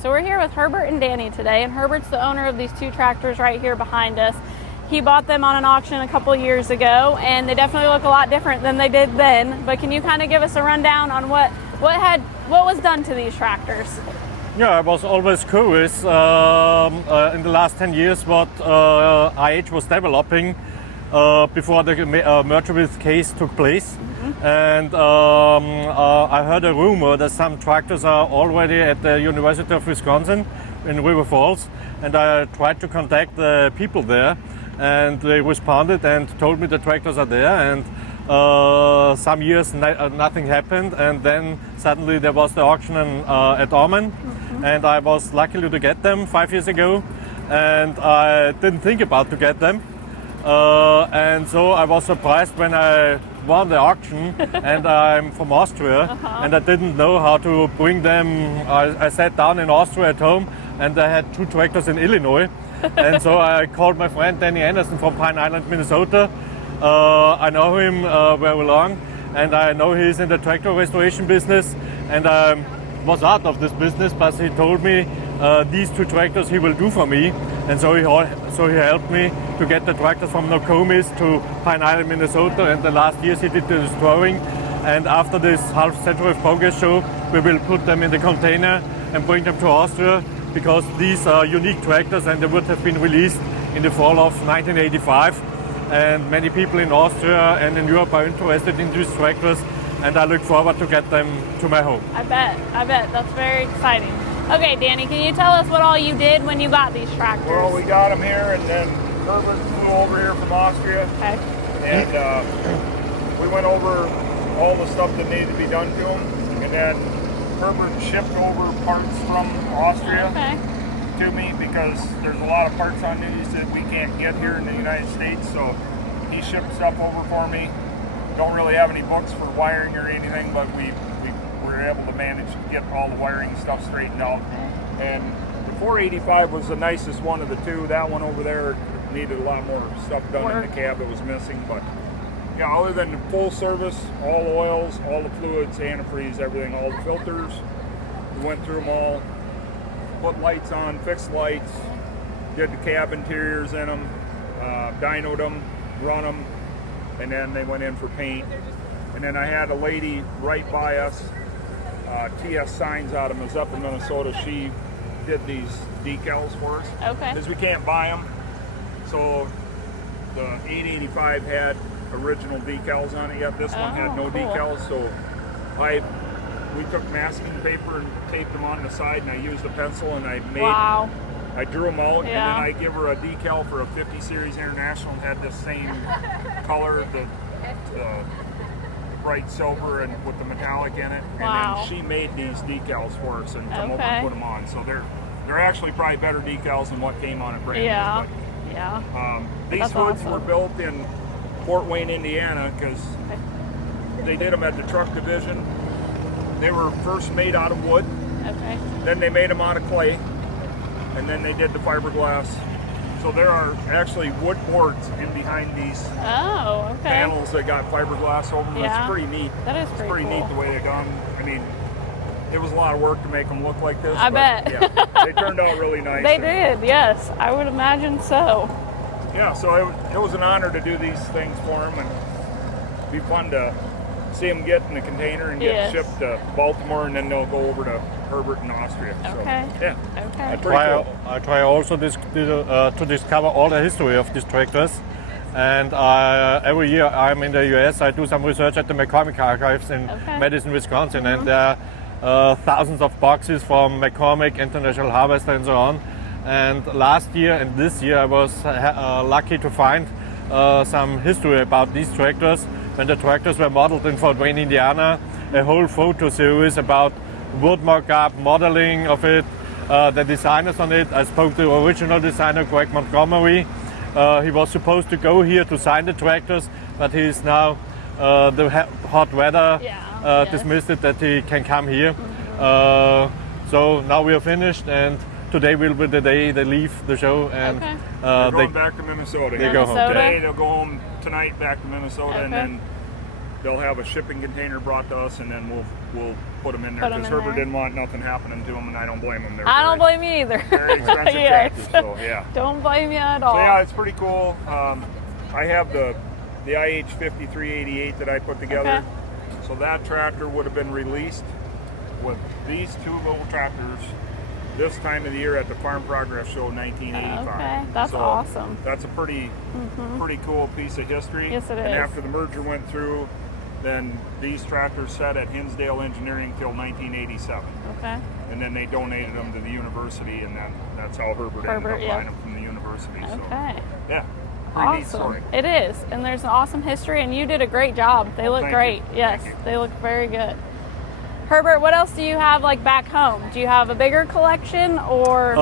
So we're here with Herbert and Danny today, and Herbert's the owner of these two tractors right here behind us. He bought them on an auction a couple years ago, and they definitely look a lot different than they did then. But can you kind of give us a rundown on what was done to these tractors? Yeah, I was always curious in the last 10 years what IH was developing before the merger with Case took place. And I heard a rumor that some tractors are already at the University of Wisconsin in River Falls, and I tried to contact the people there, and they responded and told me the tractors are there. And some years nothing happened, and then suddenly there was the auction at Orman, and I was lucky to get them 5 years ago, and I didn't think about to get them. And so I was surprised when I won the auction, and I'm from Austria, and I didn't know how to bring them. I sat down in Austria at home, and I had two tractors in Illinois, and so I called my friend Danny Anderson from Pine Island, Minnesota. I know him very long, and I know he's in the tractor restoration business, and I was out of this business, but he told me these two tractors he will do for me, and so he helped me to get the tractors from Nokomis to Pine Island, Minnesota, and the last years he did the restoring. And after this Half Century of Progress show, we will put them in the container and bring them to Austria, because these are unique tractors and they would have been released in the fall of 1985. And many people in Austria and in Europe are interested in these tractors, and I look forward to get them to my home. I bet. That's very exciting. Okay, Danny, can you tell us what all you did when you got these tractors? Well, we got them here, and then Herbert flew over here from Austria. Okay. And we went over all the stuff that needed to be done to them. And then Herbert shipped over parts from Austria to me, because there's a lot of parts on these that we can't get here in the United States. So he shipped stuff over for me. Don't really have any books for wiring or anything, but we were able to manage to get all the wiring stuff straightened out. And the 485 was the nicest one of the two. That one over there needed a lot more stuff done in the cab that was missing. But yeah, other than the full service, all the oils, all the fluids, antifreeze, everything, all the filters, we went through them all, put lights on, fixed lights, did the cab interiors in them, dynoed them, run them, and then they went in for paint. And then I had a lady right by us, TS Signs out of Mazeppa, Minnesota. She did these decals for us. Okay. Because we can't buy them. So the 885 had original decals on it yet. This one had no decals. So we took masking paper and taped them on the side, and I used a pencil, and I drew them out, and then I give her a decal for a 50 Series International, and had the same color, the bright silver and with the metallic in it. And then she made these decals for us and come over and put them on. So they're actually probably better decals than what came on it brand new. These hoods were built in Fort Wayne, Indiana, because they did them at the truck division. They were first made out of wood. Then they made them out of clay, and then they did the fiberglass. So there are actually wood boards in behind these panels that got fiberglass over them. It's pretty neat. That is pretty cool. neat the way they got them. I mean, it was a lot of work to make them look like this. I bet. Yeah, they turned out really nice. They did, yes. I would imagine so. Yeah, so it was an honor to do these things for them, and it'd be fun to see them get in the container and get shipped to Baltimore, and then they'll go over to Herbert in Austria. Okay. So, yeah. Okay. I try also to discover all the history of these tractors, and every year I'm in the US. I do some research at the McCormick Archives in Madison, Wisconsin, and there are thousands of boxes from McCormick, International Harvester, and so on. And last year and this year I was lucky to find some history about these tractors. When the tractors were modeled in Fort Wayne, Indiana, a whole photo series about wood mock-up, modeling of it, the designers on it. I spoke to the original designer, Greg Montgomery. He was supposed to go here to sign the tractors, but he's now, the hot weather dismissed it that he can come here. So now we are finished, and today will be the day they leave the show, and they're going back to Minnesota. They go home. Today they'll go home tonight, back to Minnesota, and then they'll have a shipping container brought to us, and then we'll put them in there, because Herbert didn't want nothing happening to them, and I don't blame him. I don't blame you either. Very expensive Yes. tractors, so yeah. Don't blame you at all. So yeah, it's pretty cool. I have the IH 5388 that I put together. Okay. So that tractor would have been released with these two little tractors this time of the year at the Farm Progress Show 1985. Okay, that's awesome. That's a pretty cool piece of history. Yes, it is. And after the merger went through, then these tractors sat at Hinsdale Engineering till 1987. Okay. And then they donated them to the university, and then that's how Herbert ended up buying them from the university. Okay. So, yeah. Pretty neat Awesome. story. It is, and there's an awesome history, and you did a great job. They look Thank great. you. Yes, Thank you. they look very good. Herbert, what else do you have like back home? Do you have a bigger collection or?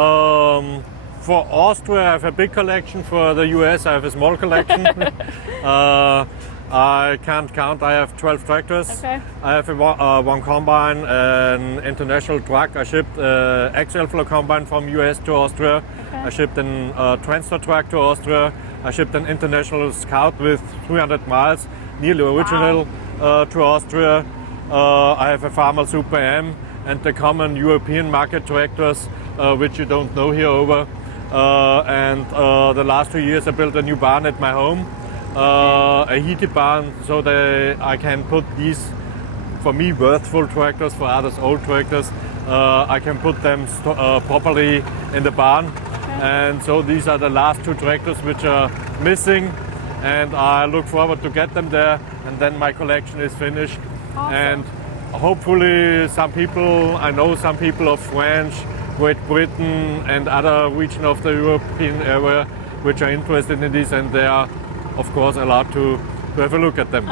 For Austria, I have a big collection. For the US, I have a small collection. I can't count. I have 12 tractors. Okay. I have one combine, an international truck. I shipped XL flow combine from US to Austria. Okay. I shipped an transfer truck to Austria. I shipped an international Scout with 300 miles, nearly original, to Austria. I have a Farmer Super M and the common European market tractors, which you don't know here over. And the last 2 years I built a new barn at my home, a heated barn, so that I can put these, for me, worthful tractors, for others old tractors. I can put them properly in the barn. And so these are the last 2 tractors which are missing, and I look forward to get them there, and then my collection is finished. Awesome. And hopefully I know some people of France, Great Britain and other regions of the European area which are interested in this, and they are of course allowed to have a look at them.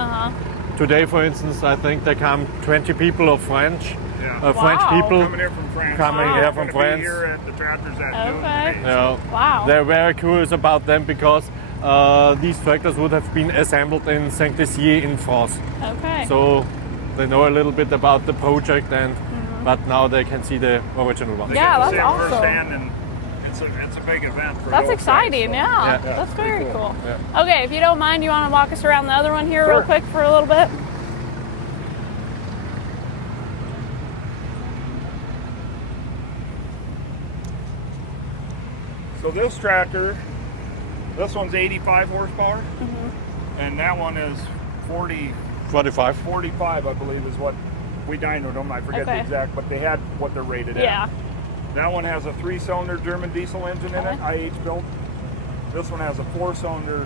Today, for instance, I think there come 20 people of French. French people Coming here from France. coming here from Gonna be France. here at the tractors at noon Okay. today. Yeah. Wow. They're very curious about them because these tractors would have been assembled in Saint-Dizier in France. Okay. So they know a little bit about the project, and but now they can see the original one. They Yeah, get to that's see 'em awesome. firsthand, and it's a big event for That's those exciting, guys, so. yeah. Yeah. That's pretty very cool. cool. Yeah. Okay, if you don't mind, you want to walk us around the other one here real Sure. quick for a little bit? So this tractor, this one's 85 horsepower, and that one is 45. 45, I believe, is what we dynoed them. I forget the Okay. exact, but they had what they're rated Yeah. at. That one has a 3-cylinder German diesel engine in it, Okay. IH built. This one has a 4-cylinder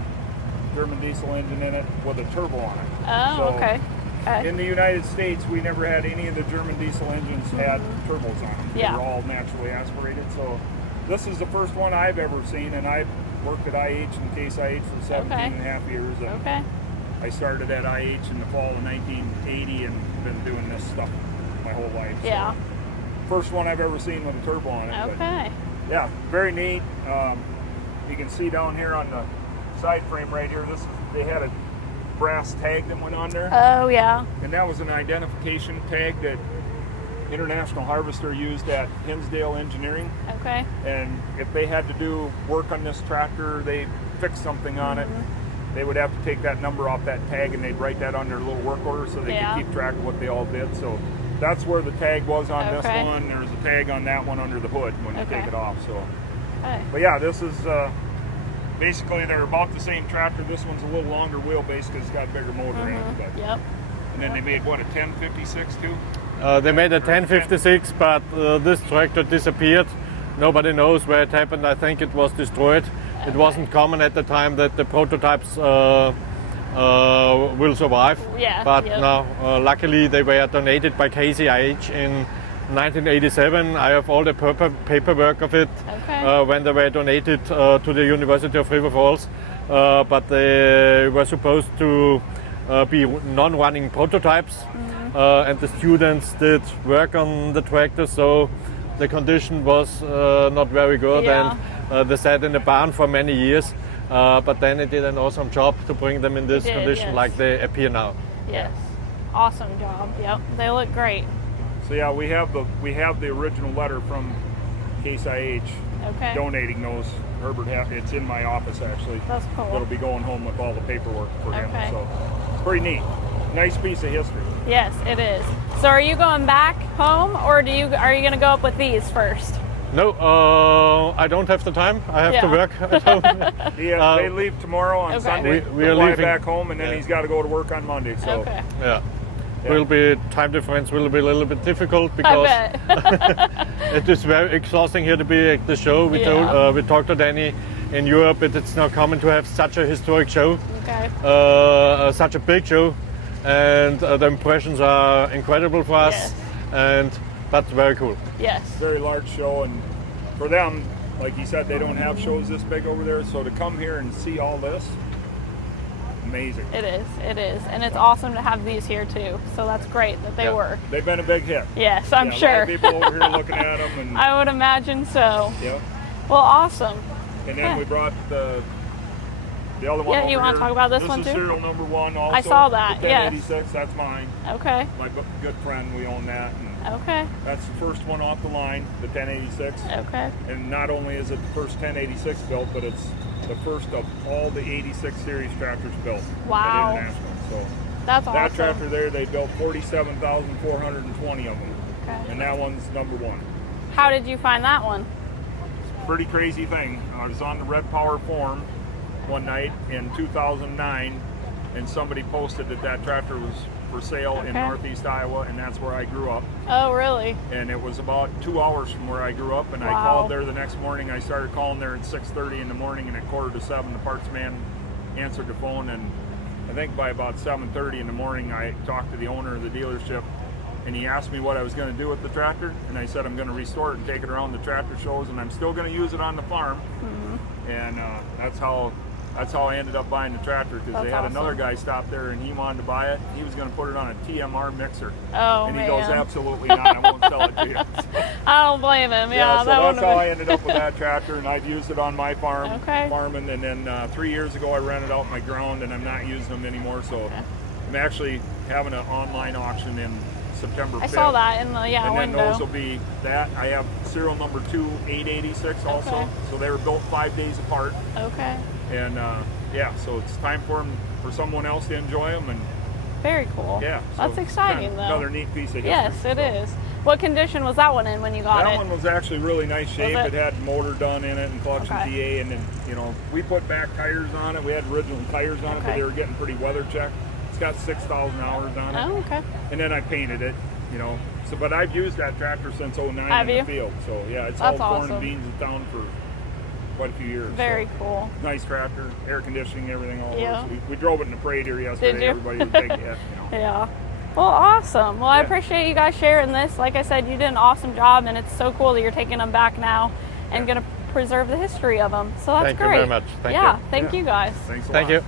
German diesel engine in it with a turbo on it. Oh, So, okay. Okay. In the United States, we never had any of the German diesel engines had turbos on them. Yeah. They were all naturally aspirated. So this is the first one I've ever seen, and I've worked at IH and Case IH for 17 and a half years. And Okay. I started at IH in the fall of 1980 and been doing this stuff my whole life. So Yeah. first one I've ever seen with a turbo on it. But Okay. yeah, very neat. You can see down here on the side frame right here, they had a brass tag that went on there. Oh, yeah. And that was an identification tag that International Harvester used at Hinsdale Engineering. Okay. And if they had to do work on this tractor, they fixed something on it, they would have to take that number off that tag and they'd write that on their little work order so they Yeah. could keep track of what they all did. So that's where the tag was on this Okay. one. There's a tag on that one under the hood when you Okay. take it off. So, Okay. but yeah, this is basically they're about the same tractor. This one's a little longer wheelbase because it's got a bigger motor in it. But, Yep. and then they made what, a 1056 too? They made a 1056, but this tractor disappeared. Nobody knows where it happened. I think it was destroyed. It wasn't common at the time that the prototypes will survive. Yeah, But yep. now, luckily, they were donated by KCIH in 1987. I have all the paperwork of it Okay. when they were donated to the University of River Falls. But they were supposed to be non-running prototypes, and the students did work on the tractor, so the condition was not very good, Yeah. and they sat in the barn for many years. But then it did an awesome job to bring them in this It did, condition yes. like they appear now. Yes. Awesome job. Yep. They look great. So yeah, we have the original letter from Case IH Okay. donating those. Herbert, it's in my office actually. That's cool. It'll be going home with all the paperwork for him. Okay. So it's pretty neat. nice piece of history. Yes, it is. So are you going back home, or are you going to go up with these first? No, I don't have the time. I have to work at home. They leave tomorrow on Sunday. We are fly leaving back home, and then he's got to go to work on Monday. So yeah. Will be time difference will be a little bit difficult because it is very exhausting here to be at the show. We talked to Danny in Europe. It's not common to have such a historic show, such a big show, and the impressions are incredible for us, and that's very cool. Yes, very large show, and for them, like he said, they don't have shows this big over there. So to come here and see all this. Amazing. It is, and it's awesome to have these here too. So that's great that they were. They've been a big hit. Yes, I'm sure. A lot of people over here looking at them, and I would imagine so. Yeah. Well, awesome. And then we brought the other one. Yeah, you want to talk about this one too? This is serial number 1. Also, I saw that. The yes. 1086. That's mine. Okay. My good friend, we own that. And okay. That's the first one off the line, the 1086. Okay. And not only is it the first 1086 built, but it's the first of all the 86 series tractors built wow. at International. So that's awesome. That tractor there, they built 47,420 of them. Okay. And that one's number 1. How did you find that one? It's a pretty crazy thing. I was on the Red Power forum one night in 2009, and somebody posted that tractor was for sale in Northeast Iowa, and that's where I grew up. Oh, really? And it was about 2 hours from where I grew up, and I called there the next morning. I started calling there at 6:30 in the morning, and at 6:45 the parts man answered the phone, and I think by about 7:30 in the morning I talked to the owner of the dealership, and he asked me what I was going to do with the tractor, and I said I'm going to restore it and take it around the tractor shows, and I'm still going to use it on the farm. Mm-hmm. And that's how I ended up buying the tractor, because they had another guy stop there and he wanted to buy it. He was going to put it on a TMR mixer. Oh, and he goes, absolutely not, I won't sell it to you. I don't blame him. Yeah, so that's how I ended up with that tractor, and I've used it on my farm, farming, and then 3 years ago I rented out my ground, and I'm not using them anymore, so I'm actually having an online auction in September 5th. I saw that in the window. And then those will be that. I have serial number 2 886 also, so they were built 5 days apart. Okay. And so it's time for someone else to enjoy them, and very cool. Yeah, so that's exciting though. Another neat piece of history. Yes, it is. What condition was that one in when you got it? That one was actually really nice shape. It had motor done in it and clutch and TA, and then we put back tires on it. We had original tires on it, but they were getting pretty weather checked. It's got 6,000 hours on it. Oh, okay. And then I painted it, So, but I've used that tractor since 2009 in the field. So yeah, it's all corn and beans and down for quite a few years. Very cool. Nice tractor, air conditioning, everything all over. So we drove it in the parade here yesterday. Did you? Everybody was big. Yeah. Well, awesome. Well, I appreciate you guys sharing this. Like I said, you did an awesome job, and it's so cool that you're taking them back now and going to preserve the history of them. So that's great. Thank you very much. Thank you guys. Thanks a lot. Thank you.